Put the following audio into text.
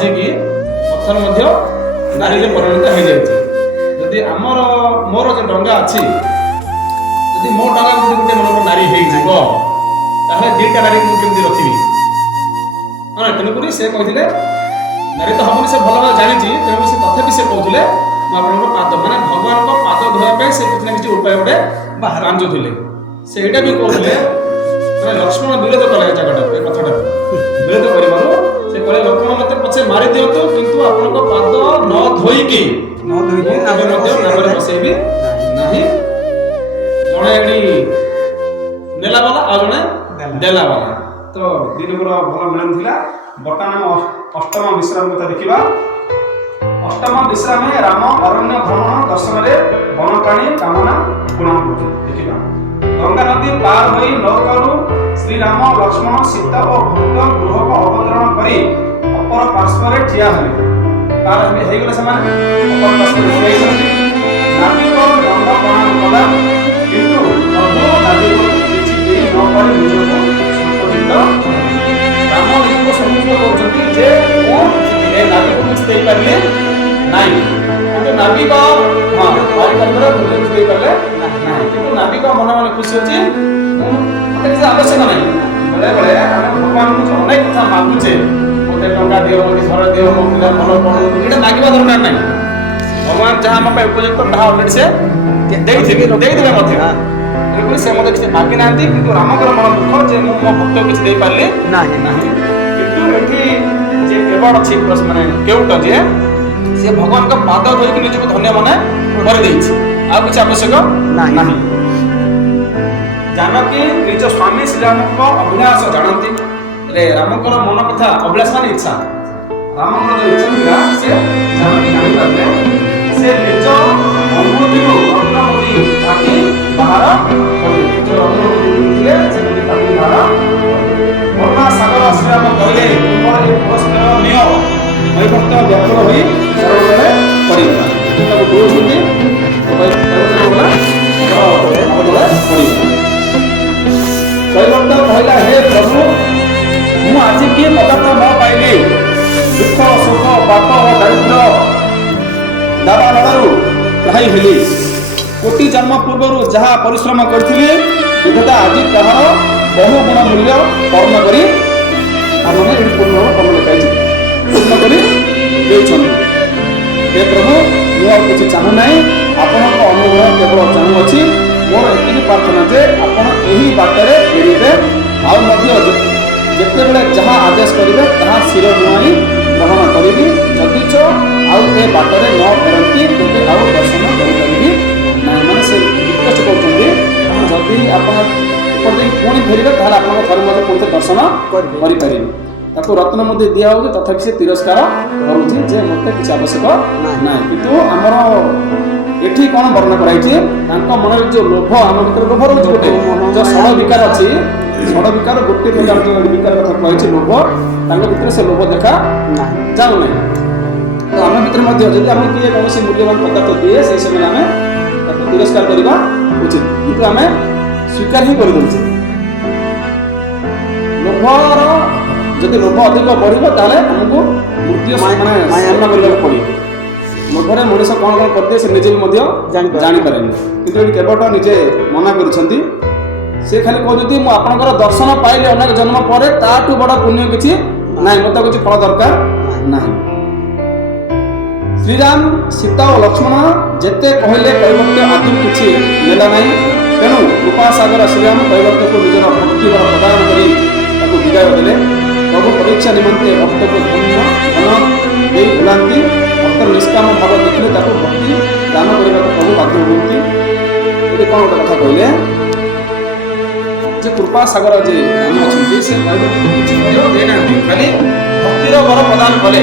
ଭାଜିକି ପଥର ମଧ୍ୟ ନାରୀରେ ପରିଣତ ହେଇଯାଇଛି। ଯଦି ମୋର ଯୋଉ ଡଙ୍ଗା ଅଛି, ଯଦି ମୋ ଡଙ୍ଗା ଯଦି ଗୋଟେ ମନର ନାରୀ ହେଇଯିବ, ତାହେଲେ ଦିଟା ନାରୀ ମୁଁ କେମିତି ରଖିବି? ହଁ, ତେଣୁକରି ସେ କହିଥିଲେ ନାରୀ ତ ହବନି, ସେ ଭଲ ଭାବେ ଜାଣିଛି। ତେଣୁ ସେ ତଥାପି ସେ କହୁଥିଲେ ମୁଁ ଆପଣଙ୍କର ପାଦ, ମାନେ ଭଗବାନଙ୍କ ପାଦ ଧୋଇବା ପାଇଁ ସେ କିଛି ନା କିଛି ଉପାୟ ଗୋଟେ ବାଞ୍ଚୁଥିଲେ। ସେଇଟା ବି କହୁଥିଲେ, ମାନେ ଲକ୍ଷ୍ମଣ ବିରୋଧ କଲେ ଏ ଜାଗାଟାକୁ, ଏ କଥାଟାକୁ ବିରୋଧ କରିବାରୁ ସେ କହିଲେ ଲକ୍ଷ୍ମଣ ମତେ ପଛେ ମାରି ଦିଅନ୍ତୁ, କିନ୍ତୁ ଆପଣଙ୍କ ପାଦ ନ ଧୋଇକି କେବେ ମଧ୍ୟ ନାମରେ ବସେଇବି ନାହିଁ। ଜଣେ ଏଠି ନେଲା ବାଲା ଆଉ ଜଣେ ଦେଲା ବାଲା। ତ ଦୁଇ ନମ୍ବର ଭଲ ମିଳନ ଥିଲା। ବର୍ତ୍ତମାନ ଅଷ୍ଟମ ବିଶ୍ରାମ କଥା ଦେଖିବା। ଅଷ୍ଟମ ବିଶ୍ରାମେ ରାମ ଅରଣ୍ୟ ଭ୍ରମଣ ଦର୍ଶନରେ ବନପ୍ରାଣୀ କାମନା ପୂରଣ ଦେଖିବା। ଗଙ୍ଗା ନଦୀ ପାର ହୋଇ ନୌକାରୁ ଶ୍ରୀରାମ ଲକ୍ଷ୍ମଣ ସୀତା ଓ ଭକ୍ତ ଗୃହକୁ ଅବତରଣ କରି ଅପର ପାର୍ଶ୍ୱରେ ଠିଆ ହେଲେ। ପାର ହେଇଗଲେ ସେମାନେ, ଅପର ପାର୍ଶ୍ୱରେ ଠିଆ ହେଇଛନ୍ତି। ନାବିକ ଦଣ୍ଡ ପ୍ରଣାମ କଲା, କିନ୍ତୁ ପ୍ରଭୁ ନାବିକକୁ କିଛି ଦେଇ ନ ପାରି ନିଜକୁ ସଂଶୋଧିତ। ରାମ ନିଜକୁ ସମ୍ମୁଖୀନ କରୁଛନ୍ତି ଯେ ମୁଁ ଏ ନାବିକକୁ କିଛି ଦେଇପାରିଲି ନାହିଁ, କିନ୍ତୁ ନାବିକ ମୂଲ୍ୟ କିଛି ଦେଇପାରିଲେ ନାହିଁ। କିନ୍ତୁ ନାବିକ ମନେ ମନେ ଖୁସି ଅଛି, ମତେ କିଛି ଆବଶ୍ୟକ ନାହିଁ। ବେଳେବେଳେ ଆମେ ଭଗବାନଙ୍କୁ ଅନେକ କଥା ମାଗୁଛେ, ମତେ ଟଙ୍କା ଦିଅ, ମତେ ଘର ଦିଅ, ମୋ ପିଲା ଭଲ ପଢୁ, ଏଇଟା ମାଗିବା ଦରକାର ନାହିଁ। ଭଗବାନ ଯାହା ଆମ ପାଇଁ ଉପଯୁକ୍ତ ତାହା ଅଲରେଡି ସେ ଦେଇଦେବେ ମଧ୍ୟ। ତେଣୁକରି ସେ ମତେ କିଛି ମାଗି ନାହାନ୍ତି, କିନ୍ତୁ ରାମଙ୍କର ମନ ଦୁଃଖ ଯେ ମୁଁ ମୋ ଭକ୍ତକୁ କିଛି ଦେଇପାରିଲି ନାହିଁ। କିନ୍ତୁ ଏଠି ଯେ କେବଳ ଅଛି ମାନେ କେଉଟ ଯେ ସେ ଭଗବାନଙ୍କ ପାଦ ଧୋଇକି ନିଜକୁ ଧନ୍ୟ ମନେ କରିଦେଇଛି, ଆଉ କିଛି ଆବଶ୍ୟକ ନାହିଁ। ଜାନକୀ ନିଜ ସ୍ୱାମୀ ଶ୍ରୀରାମଙ୍କ ଅଭିଳାଷ ଜାଣନ୍ତି, ହେଲେ ରାମଙ୍କର ମନ କଥା, ଅଭିଳାଷ ମାନେ ଇଚ୍ଛା, ରାମଙ୍କର ଯୋଉ ଇଚ୍ଛା ଥିଲା ସେ ଜାନକୀ ଜାଣିପାରିଲେ। ସେ ନିଜ ଅନୁଭୂତିରୁ ରତ୍ନମୁଦି କାଟି ବାହାର କଲେ। ଯୋଉ ରତ୍ନମୁଦି ଥିଲେ ସେ କାଟି ବାହାର କରୁଣା ସାଗର ଶ୍ରୀରାମ କହିଲେ ତୁମର ଏ ପୁରସ୍କାର ନିଅ। ବୈଭକ୍ତ ବ୍ୟାକୁଳ ହୋଇ ସର୍ବବେଳେ ପଡ଼ିଗଲା। ତାକୁ ଦଉଛନ୍ତି କୈବର୍ତ୍ତ କହିଲା, ହେ ପ୍ରଭୁ, ମୁଁ ଆଜି କି ପଦାର୍ଥ ନ ପାଇଲି, ଦୁଃଖ ସୁଖ ପାପ ଓ ଦାରିଦ୍ର୍ୟ ଦାବାନଳରୁ ତ୍ରାହି ହେଲି। କୋଟି ଜନ୍ମ ପୂର୍ବରୁ ଯାହା ପରିଶ୍ରମ କରିଥିଲି, ବିଧାତା ଆଜି ତାହାର ବହୁ ଗୁଣ ମୂଲ୍ୟ କର୍ମ କରି ଆମମାନେ ଏଠି ପୂର୍ଣ୍ଣ କର୍ମ ଲେଖାଇଛି, ପୂର୍ଣ୍ଣ କରି ଦେଇଛନ୍ତି। ହେ ପ୍ରଭୁ, ମୁଁ ଆଉ କିଛି ଚାହୁଁ ନାହିଁ, ଆପଣଙ୍କ ଅନୁଗ୍ରହ କେବଳ ଚାହୁଁଅଛି। ମୋର ଏତିକି ପ୍ରାର୍ଥନା ଯେ ଆପଣ ଏହି ବାଟରେ ଫେରିବେ, ଆଉ ମଧ୍ୟ ଯେତେବେଳେ ଯାହା ଆଦେଶ କରିବେ ତାହା ଶିର ନୁଆଁଇ ଗ୍ରହଣ କରିବି। ଯଦିଚ ଆଉ ଏ ବାଟରେ ନ ଫେରନ୍ତି ତେବେ ଆଉ ଦର୍ଶନ କରିପାରିବି ନାହିଁ। ମାନେ ସେ ରିକ୍ୱେଷ୍ଟ କରୁଛନ୍ତି, ଯଦି ଆପଣ ଏପଟ ଦେଇକି ପୁଣି ଫେରିବେ ତାହେଲେ ଆପଣଙ୍କ ଘରେ ମଧ୍ୟ ପୁଣି ଦର୍ଶନ କରିପାରିବେ। ତାକୁ ରତ୍ନ ମଧ୍ୟ ଦିଆ ହେଉଛି, ତଥାପି ସେ ତିରସ୍କାର କରୁଛି ଯେ ମୋତେ କିଛି ଆବଶ୍ୟକ ନାହିଁ। କିନ୍ତୁ ଆମର ଏଠି କ'ଣ ବର୍ଣ୍ଣନା କରାଯାଇଛି, ତାଙ୍କ ମନରେ ଯୋଉ ଲୋଭ, ଆମ ଭିତରେ ଲୋଭ ରହୁଛି, ଗୋଟେ ଯୋଉ ଷଡ଼ ବିକାର ଅଛି, ଷଡ଼ ବିକାର ଗୋଟେ ପ୍ରକାର ଯୋଉ ବିକାର କଥା କୁହାଯାଇଛି ଲୋଭ, ତାଙ୍କ ଭିତରେ ସେ ଲୋଭ ଦେଖା ଯାଉନାହିଁ। ତ ଆମ ଭିତରେ ମଧ୍ୟ ଯଦି ଆମେ କିଏ କୌଣସି ମୂଲ୍ୟବାନ ପଦାର୍ଥ ଦିଏ, ସେଇ ସମୟରେ ଆମେ ତାକୁ ତିରସ୍କାର କରିବା ଉଚିତ, କିନ୍ତୁ ଆମେ ସ୍ୱୀକାର ହିଁ କରିଦେଉଛେ। ଲୋଭର ଯଦି ଲୋଭ ଅଧିକ ବଢିବ ତାହେଲେ ଆମକୁ ମୃତ୍ୟୁ ସାମ୍ନା କରିବାକୁ ପଡ଼ିବ। ଲୋଭରେ ମଣିଷ କ'ଣ କ'ଣ କରିଦିଏ ସେ ନିଜେ ବି ମଧ୍ୟ ଜାଣିପାରେନି। କିନ୍ତୁ ଏଠି କେବଳ ନିଜେ ମନା କରୁଛନ୍ତି, ସେ ଖାଲି କହୁଛନ୍ତି ମୁଁ ଆପଣଙ୍କର ଦର୍ଶନ ପାଇଲି ଅନେକ ଜନ୍ମ ପରେ, ତାଠୁ ବଡ଼ ପୁଣ୍ୟ କିଛି ନାହିଁ, ମୋତେ କିଛି ଫଳ ଦରକାର ନାହିଁ। ଶ୍ରୀରାମ ସୀତା ଓ ଲକ୍ଷ୍ମଣ ଯେତେ କହିଲେ କୈବର୍ତ୍ତ ଆଦୌ କିଛି ନେଲା ନାହିଁ। ତେଣୁ କୃପାସାଗର ଶ୍ରୀରାମ କୈବର୍ତ୍ତକୁ ନିଜର ଭକ୍ତିବର ପ୍ରଦାନ କରି ତାକୁ ବିଦାୟ ଦେଲେ। ପ୍ରଭୁ ପରୀକ୍ଷା ନିମନ୍ତେ ଭକ୍ତକୁ ଧନ ଦେଇ ବୁଲାନ୍ତି। ଭକ୍ତର ନିଷ୍କାମ ଭାବ ଦେଖିଲେ ତାକୁ ଭକ୍ତି ଦାନ କରିବାକୁ ପ୍ରଭୁ ବାଧ୍ୟ ହୁଅନ୍ତି। ଏଠି କ'ଣ ଗୋଟେ କଥା କହିଲେ ଯେ କୃପାସାଗର ଯେ ରାମ ଅଛନ୍ତି, ସେ କୈବର୍ତ୍ତକୁ କିଛି ମଧ୍ୟ ଦେଇନାହାନ୍ତି, ଖାଲି ଭକ୍ତିର ବର ପ୍ରଦାନ କଲେ।